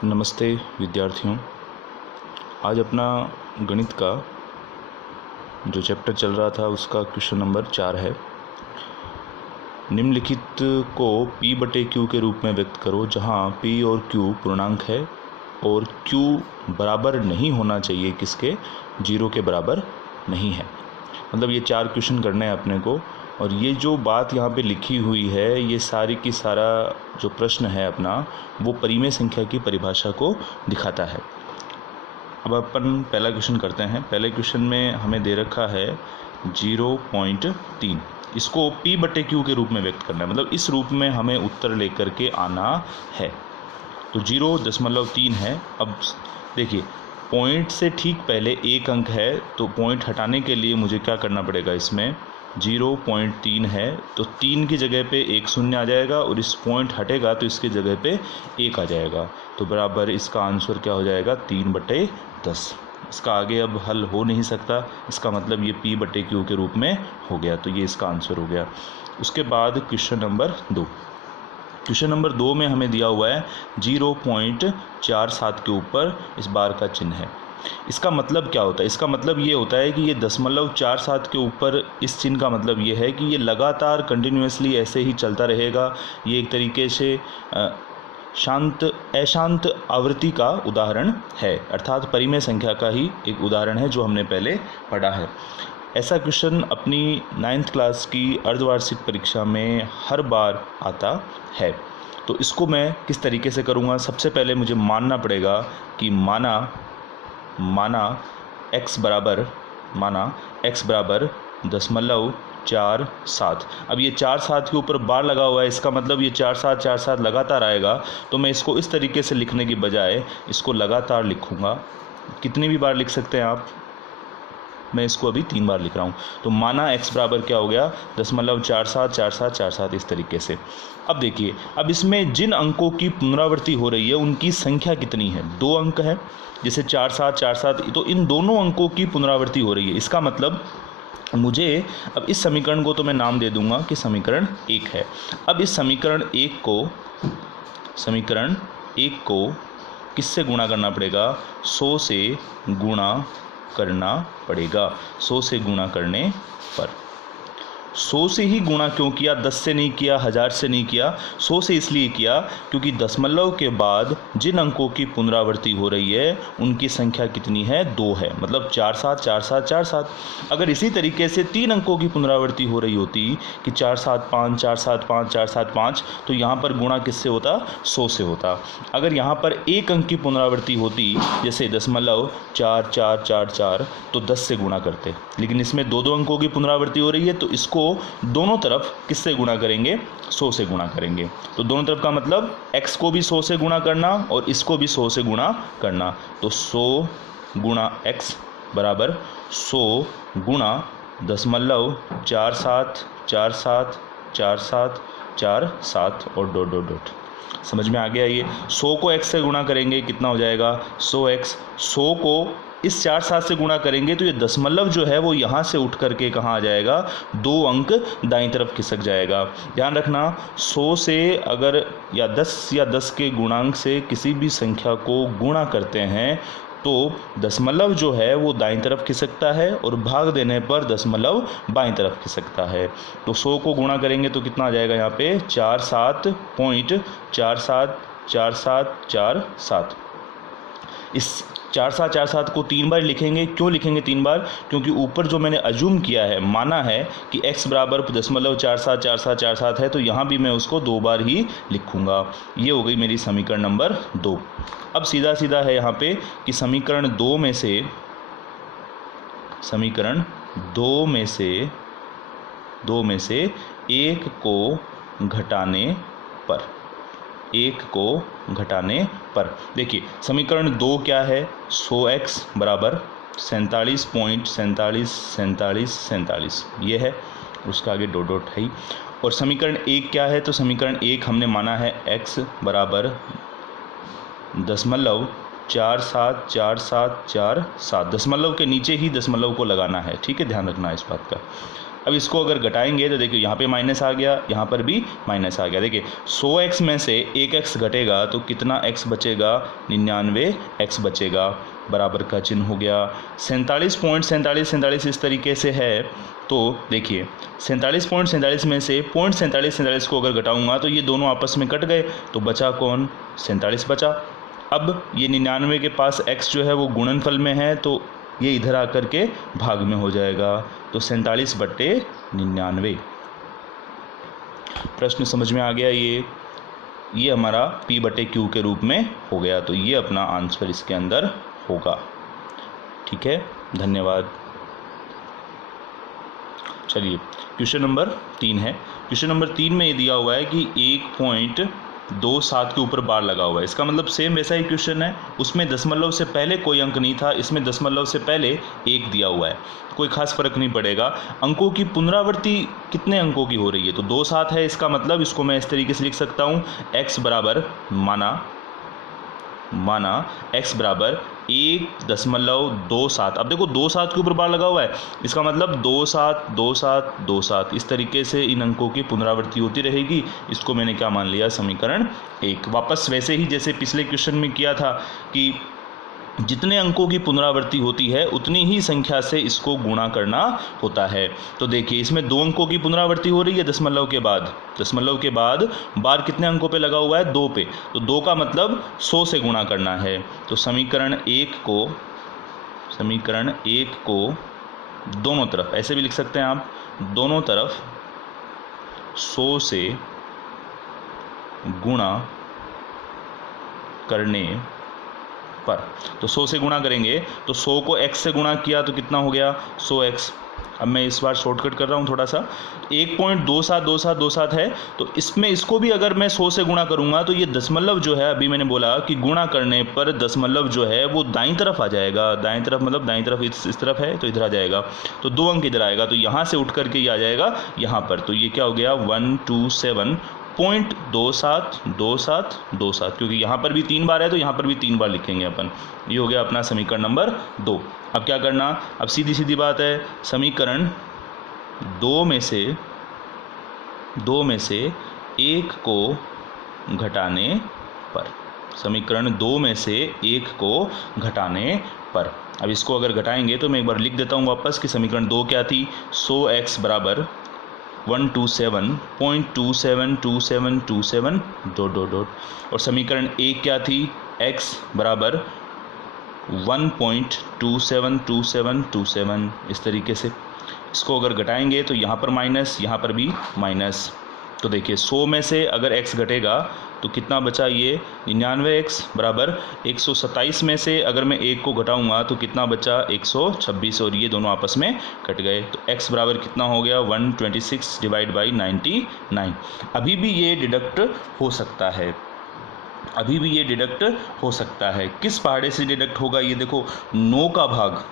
नमस्ते विद्यार्थियों। आज अपना गणित का जो चैप्टर चल रहा था उसका क्वेश्चन नंबर 4 है। निम्नलिखित को P बटे Q के रूप में व्यक्त करो जहां P और Q पूर्णांक है और Q बराबर नहीं होना चाहिए किसके, 0 के बराबर नहीं है। मतलब ये 4 क्वेश्चन करने हैं अपने को, और ये जो बात यहाँ पे लिखी हुई है ये सारी की सारा जो प्रश्न है अपना वो परिमेय संख्या की परिभाषा को दिखाता है। अब अपन पहला क्वेश्चन करते हैं। पहले क्वेश्चन में हमें दे रखा है 0.3, इसको P बटे Q के रूप में व्यक्त करना है, मतलब इस रूप में हमें उत्तर लेकर के आना है। तो 0.3 है। अब देखिए पॉइंट से ठीक पहले एक अंक है, तो पॉइंट हटाने के लिए मुझे क्या करना पड़ेगा, इसमें 0.3 है तो 3 की जगह पे एक शून्य आ जाएगा और इस पॉइंट हटेगा तो इसके जगह पे 1 आ जाएगा, तो बराबर इसका आंसर क्या हो जाएगा 3/10। इसका आगे अब हल हो नहीं सकता, इसका मतलब ये P बटे Q के रूप में हो गया, तो ये इसका आंसर हो गया। उसके बाद क्वेश्चन नंबर 2। क्वेश्चन नंबर 2 में हमें दिया हुआ है 0.47 के ऊपर इस बार का चिन्ह है। इसका मतलब क्या होता है? इसका मतलब ये होता है कि ये 0.47 के ऊपर इस चिन्ह का मतलब ये है कि ये लगातार कंटिन्यूसली ऐसे ही चलता रहेगा। ये एक तरीके से अशांत आवृत्ति का उदाहरण है, अर्थात परिमेय संख्या का ही एक उदाहरण है जो हमने पहले पढ़ा है। ऐसा क्वेश्चन अपनी 9th क्लास की अर्धवार्षिक परीक्षा में हर बार आता है। तो इसको मैं किस तरीके से करूँगा, सबसे पहले मुझे मानना पड़ेगा कि माना x बराबर 0.47। अब ये 4/7 के ऊपर बार लगा हुआ है, इसका मतलब ये 4/7 लगातार आएगा। तो मैं इसको इस तरीके से लिखने की बजाय इसको लगातार लिखूँगा। कितनी भी बार लिख सकते हैं आप, मैं इसको अभी 3 बार लिख रहा हूँ। तो माना x बराबर क्या हो गया 0.47 इस तरीके से। अब देखिए, अब इसमें जिन अंकों की पुनरावृत्ति हो रही है उनकी संख्या कितनी है, 2 अंक है, जैसे 4/7, तो इन दोनों अंकों की पुनरावृत्ति हो रही है। इसका मतलब मुझे अब इस समीकरण को तो मैं नाम दे दूंगा कि समीकरण 1 है। अब इस समीकरण 1 को किससे गुणा करना पड़ेगा, 100 से गुणा करना पड़ेगा। 100 से गुणा करने पर, 100 से ही गुणा क्यों किया, 10 से नहीं किया, 1000 से नहीं किया, 100 से इसलिए किया क्योंकि दशमलव के बाद जिन अंकों की पुनरावृत्ति हो रही है उनकी संख्या कितनी है, 2 है, मतलब 4/7। अगर इसी तरीके से 3 अंकों की पुनरावृत्ति हो रही होती कि 4/7, तो यहाँ पर गुणा किससे होता, 100 से होता। अगर यहाँ पर एक अंक की पुनरावृत्ति होती जैसे 0.4444, तो 10 से गुणा करते, लेकिन इसमें 2 अंकों की पुनरावृत्ति हो रही है तो इसको दोनों तरफ किससे गुणा करेंगे, 100 से गुणा करेंगे। तो दोनों तरफ का मतलब x को भी 100 से गुणा करना और इसको भी 100 से गुणा करना। तो 100 गुणा x बराबर 100 गुणा 0.47 और डॉट। समझ में आ गया? ये 100 को x से गुणा करेंगे कितना हो जाएगा 100x, 100 को इस 4/7 से गुणा करेंगे तो ये दशमलव जो है वो यहाँ से उठ करके कहाँ आ जाएगा, 2 अंक दाईं तरफ खिसक जाएगा। ध्यान रखना, 100 से अगर या 10 के गुणांक से किसी भी संख्या को गुणा करते हैं तो दशमलव जो है वो दाईं तरफ खिसकता है और भाग देने पर दशमलव बाईं तरफ खिसकता है। तो 100 को गुणा करेंगे तो कितना आ जाएगा यहाँ पे 47.4747। इस 4/7 को 3 बार लिखेंगे। क्यों लिखेंगे 3 बार? क्योंकि ऊपर जो मैंने अज्यूम किया है, माना है कि x बराबर 0.47 है, तो यहाँ भी मैं उसको 2 बार ही लिखूंगा। ये हो गई मेरी समीकरण नंबर 2। अब सीधा सीधा है यहाँ पे कि समीकरण 2 में से 1 को घटाने पर देखिए समीकरण 2 क्या है, 100x बराबर 47.47 ये है, उसका आगे डॉट है ही। और समीकरण 1 क्या है, तो समीकरण 1 हमने माना है x बराबर 0.4747, दशमलव के नीचे ही दशमलव को लगाना है, ठीक है, ध्यान रखना इस बात का। अब इसको अगर घटाएंगे तो देखिए यहाँ पे माइनस आ गया, यहाँ पर भी माइनस आ गया। देखिए 100x में से 1x घटेगा तो कितना x बचेगा, 99x बचेगा, बराबर का चिन्ह हो गया। 47.47 इस तरीके से है, तो देखिए 47.47 में से 0.47 को अगर घटाऊंगा तो ये दोनों आपस में कट गए, तो बचा कौन, 47 बचा। अब ये 99 के पास x जो है वो गुणनफल में है, तो ये इधर आकर के भाग में हो जाएगा, तो 47/99। प्रश्न समझ में आ गया। ये हमारा P/Q के रूप में हो गया, तो ये अपना आंसर इसके अंदर होगा। ठीक है, धन्यवाद। चलिए क्वेश्चन नंबर 3 है। क्वेश्चन नंबर 3 में ये दिया हुआ है कि 1.27 के ऊपर बार लगा हुआ है। इसका मतलब सेम वैसा ही क्वेश्चन है, उसमें दशमलव से पहले कोई अंक नहीं था, इसमें दशमलव से पहले 1 दिया हुआ है, कोई खास फर्क नहीं पड़ेगा। अंकों की पुनरावृत्ति कितने अंकों की हो रही है, तो 2-7 है। इसका मतलब इसको मैं इस तरीके से लिख सकता हूँ, x बराबर माना x बराबर 1.27। अब देखो 2-7 के ऊपर बार लगा हुआ है, इसका मतलब 2-7 2-7 2-7 इस तरीके से इन अंकों की पुनरावृत्ति होती रहेगी। इसको मैंने क्या मान लिया, समीकरण 1। वापस वैसे ही जैसे पिछले क्वेश्चन में किया था कि जितने अंकों की पुनरावृत्ति होती है उतनी ही संख्या से इसको गुणा करना होता है। तो देखिए इसमें 2 अंकों की पुनरावृत्ति हो रही है दशमलव के बाद बार कितने अंकों पे लगा हुआ है, 2 पे, तो 2 का मतलब 100 से गुणा करना है। तो समीकरण 1 को दोनों तरफ ऐसे भी लिख सकते हैं आप, दोनों तरफ 100 से गुणा करने पर, तो 100 से गुणा करेंगे तो 100 को x से गुणा किया तो कितना हो गया, 100x। अब मैं इस बार शॉर्टकट कर रहा हूँ थोड़ा सा, 1.272727 है, तो इसमें इसको भी अगर मैं 100 से गुणा करूँगा तो ये दशमलव जो है, अभी मैंने बोला कि गुणा करने पर दशमलव जो है वो दाईं तरफ आ जाएगा। दाईं तरफ मतलब दाईं तरफ इस तरफ है तो इधर आ जाएगा, तो 2 अंक इधर आएगा, तो यहाँ से उठ करके ये आ जाएगा यहाँ पर। तो ये क्या हो गया, 127.2727, क्योंकि यहाँ पर भी 3 बार है तो यहाँ पर भी 3 बार लिखेंगे अपन। ये हो गया अपना समीकरण नंबर 2। अब क्या करना, अब सीधी सीधी बात है, समीकरण 2 में से 1 को घटाने पर, समीकरण 2 में से 1 को घटाने पर, अब इसको अगर घटाएंगे तो मैं एक बार लिख देता हूँ वापस कि समीकरण 2 क्या थी, 100x बराबर 127.272727 ... और समीकरण 1 क्या थी, x बराबर 1.272727। इस तरीके से इसको अगर घटाएंगे तो यहाँ पर माइनस, यहाँ पर भी माइनस। तो देखिए 100 में से अगर x घटेगा तो कितना बचा, ये 99x बराबर 127 में से अगर मैं 1 को घटाऊंगा तो कितना बचा, 126, और ये दोनों आपस में कट गए, तो x बराबर कितना हो गया, 126/99। अभी भी ये डिडक्ट हो सकता है, किस पहाड़े से डिडक्ट होगा, ये देखो 9 का भाग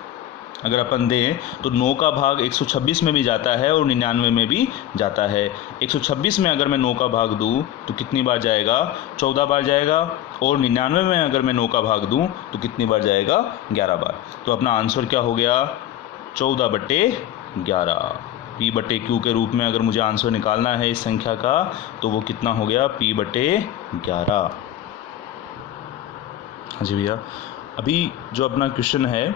अगर अपन दें तो 9 का भाग 126 में भी जाता है और 99 में भी जाता है। 126 में अगर मैं 9 का भाग दूं तो कितनी बार जाएगा, 14 बार जाएगा, और 99 में अगर मैं 9 का भाग दूं तो कितनी बार जाएगा, 11 बार। तो अपना आंसर क्या हो गया, 14/11। P/Q के रूप में अगर मुझे आंसर निकालना है इस संख्या का तो वो कितना हो गया, P/11। हाँ जी भैया, अभी जो अपना क्वेश्चन है,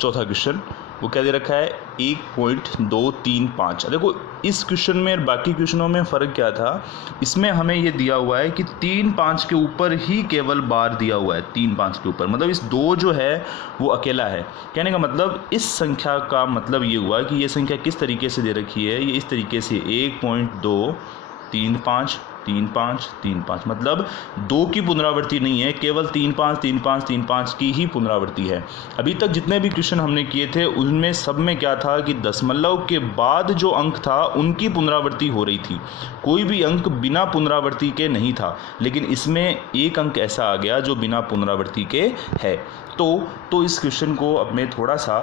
चौथा क्वेश्चन, वो क्या दे रखा है, 1.235। देखो इस क्वेश्चन में और बाकी क्वेश्चनों में फ़र्क क्या था, इसमें हमें ये दिया हुआ है कि 3-5 के ऊपर ही केवल बार दिया हुआ है, 3-5 के ऊपर, मतलब इस 2 जो है वो अकेला है। कहने का मतलब इस संख्या का मतलब ये हुआ कि ये संख्या किस तरीके से दे रखी है, ये इस तरीके से 1.235 मतलब 2 की पुनरावृत्ति नहीं है, केवल 3-5 की ही पुनरावृत्ति है। अभी तक जितने भी क्वेश्चन हमने किए थे उनमें सब में क्या था कि दशमलव के बाद जो अंक था उनकी पुनरावृत्ति हो रही थी, कोई भी अंक बिना पुनरावृत्ति के नहीं था। लेकिन इसमें एक अंक ऐसा आ गया जो बिना पुनरावृत्ति के है, तो इस क्वेश्चन को अब मैं थोड़ा सा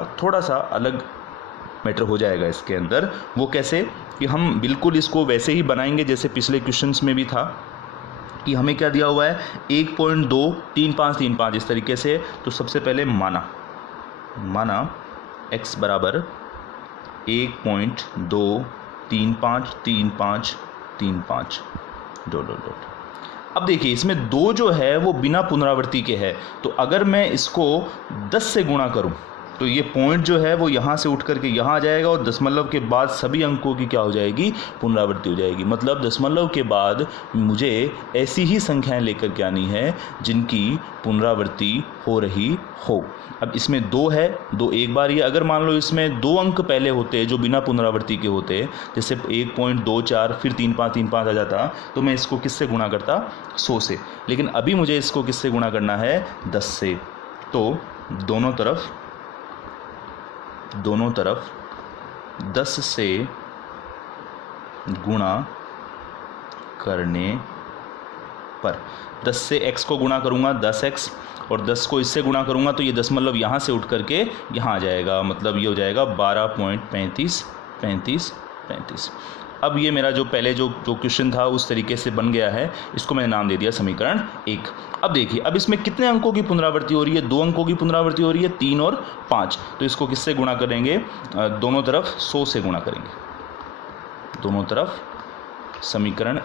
अलग मैटर हो जाएगा इसके अंदर। वो कैसे कि हम बिल्कुल इसको वैसे ही बनाएंगे जैसे पिछले क्वेश्चंस में भी था कि हमें क्या दिया हुआ है, 1.23535 इस तरीके से। तो सबसे पहले माना x बराबर 1.2353535 डॉट डॉट डॉट। अब देखिए इसमें 2 जो है वो बिना पुनरावृत्ति के है, तो अगर मैं इसको 10 से गुणा करूं तो ये पॉइंट जो है वो यहाँ से उठ करके यहाँ आ जाएगा और दशमलव के बाद सभी अंकों की क्या हो जाएगी, पुनरावृत्ति हो जाएगी। मतलब दशमलव के बाद मुझे ऐसी ही संख्याएं लेकर के आनी है जिनकी पुनरावृत्ति हो रही हो। अब इसमें 2 है, 2 एक बार ही, अगर मान लो इसमें 2 अंक पहले होते जो बिना पुनरावृत्ति के होते, जैसे 1.24 फिर 3535 आ जाता, तो मैं इसको किससे गुणा करता, 100 से। लेकिन अभी मुझे इसको किससे गुणा करना है, 10 से। तो दोनों तरफ 10 से गुणा करने पर, 10 से x को गुणा करूंगा 10x और 10 को इससे गुणा करूंगा तो ये दशमलव यहाँ से उठ करके यहाँ आ जाएगा, मतलब ये हो जाएगा 12.3535। अब ये मेरा जो पहले जो क्वेश्चन था उस तरीके से बन गया है, इसको मैंने नाम दे दिया समीकरण 1। अब देखिए अब इसमें कितने अंकों की पुनरावृत्ति हो रही है, 2 अंकों की पुनरावृत्ति हो रही है, 3 और 5। तो इसको किससे गुणा करेंगे, दोनों तरफ 100 से गुणा करेंगे। दोनों तरफ समीकरण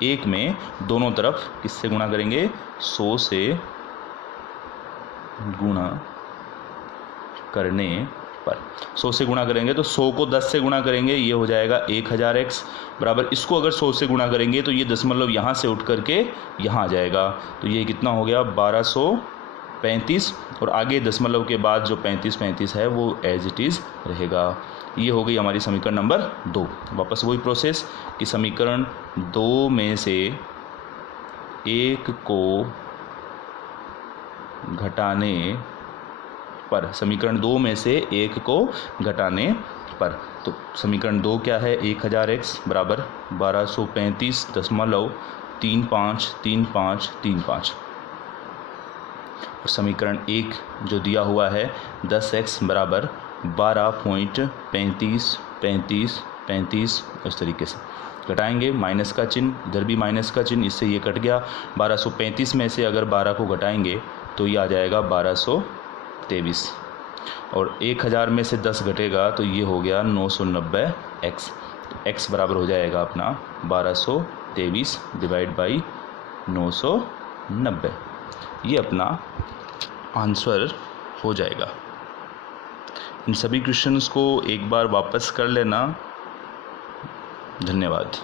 1 में दोनों तरफ किससे गुणा करेंगे, 100 से गुणा करने पर। 100 से गुणा करेंगे तो 100 को 10 से गुणा करेंगे, ये हो जाएगा 1000x बराबर, इसको अगर 100 से गुणा करेंगे तो ये दशमलव यहाँ से उठ करके यहाँ आ जाएगा, तो ये कितना हो गया 1235 और आगे दशमलव के बाद जो 35 है वो एज इट इज़ रहेगा। ये हो गई हमारी समीकरण नंबर 2। वापस वही प्रोसेस कि समीकरण 2 में से 1 को घटाने पर, समीकरण 2 में से 1 को घटाने पर, तो समीकरण 2 क्या है, 1000x बराबर 1235.3535 और समीकरण 1 जो दिया हुआ है 10x बराबर 12.3535 इस तरीके से घटाएंगे। माइनस का चिन्ह, इधर भी माइनस का चिन्ह, इससे ये कट गया। 1235 में से अगर 12 को घटाएंगे तो ये आ जाएगा 1223 और 1000 में से 10 घटेगा तो ये हो गया 990x। तो x बराबर हो जाएगा अपना 1223 डिवाइड बाई 990, ये अपना आंसर हो जाएगा। इन सभी क्वेश्चंस को एक बार वापस कर लेना। धन्यवाद।